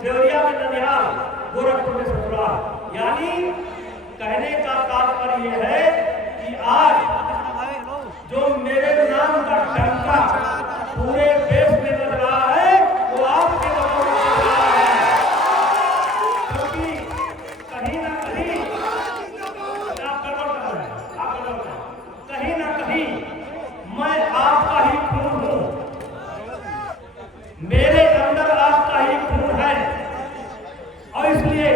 देवरिया में ननिहाल, गोरखपुर में ससुराल। यानी कहने का तात्पर्य यह है कि आज जो मेरे नाम का डंका पूरे देश में लग रहा है वो आपके लोगों में लग रहा है, क्योंकि कहीं ना कहीं कहीं ना कहीं मैं आपका ही खून हूं, मेरे अंदर आपका ही खून है। और इसलिए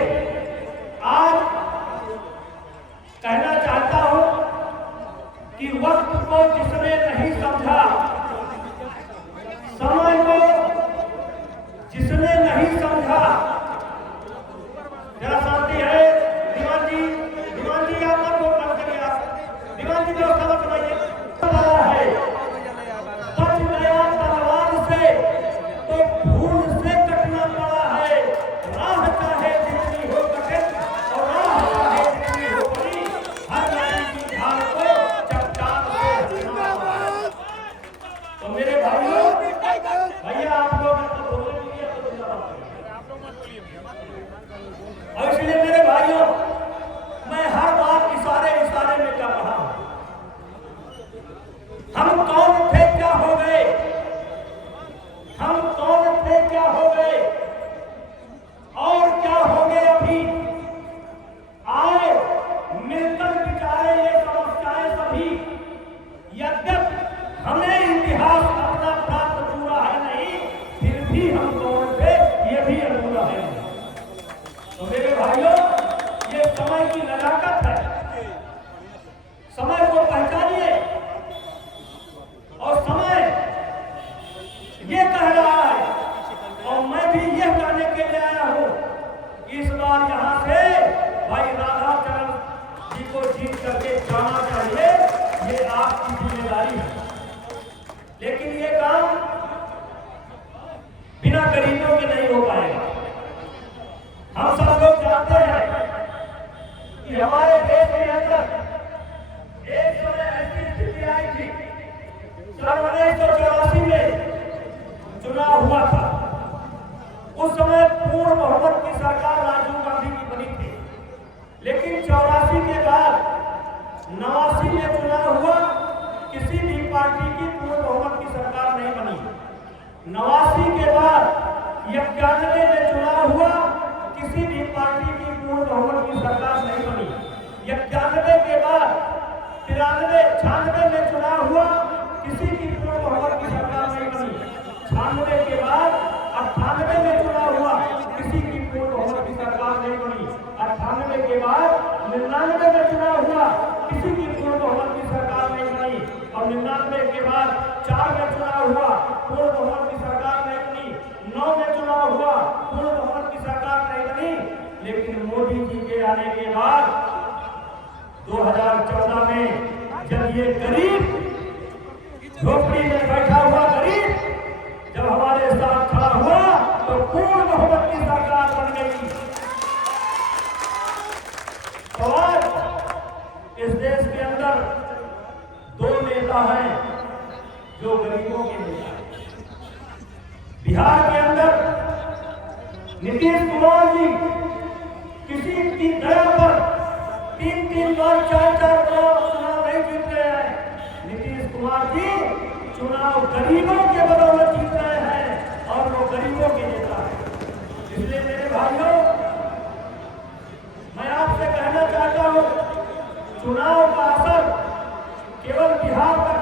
आज कहना चाहता हूं कि वक्त को जिसने नहीं समझा, समय को जिसने नहीं समझा, जरा शांति है। दीवान जी आप मत बोल मत करिए, आप दीवान जी व्यवस्था मत बनाइए। है बच गया तलवार से तो फूल से कटना पड़ा है, राह चाहे जितनी हो कठिन और राह चाहे जितनी हो बड़ी, हर नदी की धार को चट्टान से हटना पड़ा। तो मेरे भाइयों, भैया आप लोग तो बोले नहीं है, और इसलिए मेरे भाइयों मैं हर बात इशारे इशारे में कर रहा हूं। हम कौन थे क्या हो गए, हम कौन थे क्या हो गए और क्या होंगे अभी। आए मिलकर विचारे ये समस्याएं सभी, यद्यप हमें इतिहास अपना प्राप्त पूरा है नहीं, फिर भी हम कौन थे ये भी अधूरा है। तो मेरे भाइयों ये समय की नजाकत है, समय को पहचानिए। और समय ये कह रहा है और मैं भी ये कहने के लिए आया हूं, इस बार यहां से भाई राधाचरण जी को जीत करके जाना चाहिए, ये आपकी जिम्मेदारी है। लेकिन ये काम बिना गरीबों के नहीं हो पाएगा। हम सब लोग जानते हैं कि हमारे देश के अंदर एक समय ऐसी स्थिति आई थी, 1984 में चुनाव हुआ था। उस समय पूर्ण बहुमत की सरकार राजीव गांधी की बनी थी, लेकिन 84 के बाद 89 में चुनाव हुआ, किसी भी पार्टी की पूर्ण बहुमत की सरकार नहीं बनी। 89 के बाद 91 में चुनाव हुआ, किसी भी पार्टी की पूर्ण बहुमत की सरकार नहीं बनी। 91 के बाद 93, 96 में चुनाव हुआ, किसी की पूर्ण बहुमत की सरकार नहीं बनी। 96 के बाद 98 में चुनाव हुआ, किसी की पूर्ण बहुमत की सरकार नहीं बनी। 98 के बाद 99 में चुनाव हुआ, किसी की पूर्ण बहुमत की सरकार नहीं बनी। और 99 के बाद 4 में चुनाव हुआ, पूर्ण बहुमत की सरकार नहीं बनी। 9 में चुनाव हुआ, पूर्ण बहुमत की सरकार नहीं बनी। लेकिन मोदी जी के आने के बाद 2014 में जब ये गरीब झोपड़ी में बैठा हुआ गरीब जब हमारे साथ खड़ा हुआ तो पूर्ण बहुमत की सरकार बन गई। तो आज इस देश के अंदर 2 नेता हैं जो गरीबों के नेता हैं। बिहार के अंदर नीतीश कुमार जी किसी की दया पर 3-3 बार 4-4 बार चुनाव नहीं जीत रहे हैं। नीतीश कुमार जी चुनाव गरीबों के बदौलत जीत रहे हैं और वो गरीबों के नेता हैं। इसलिए मेरे भाइयों मैं आपसे कहना चाहता हूं, चुनाव का असर केवल बिहार तक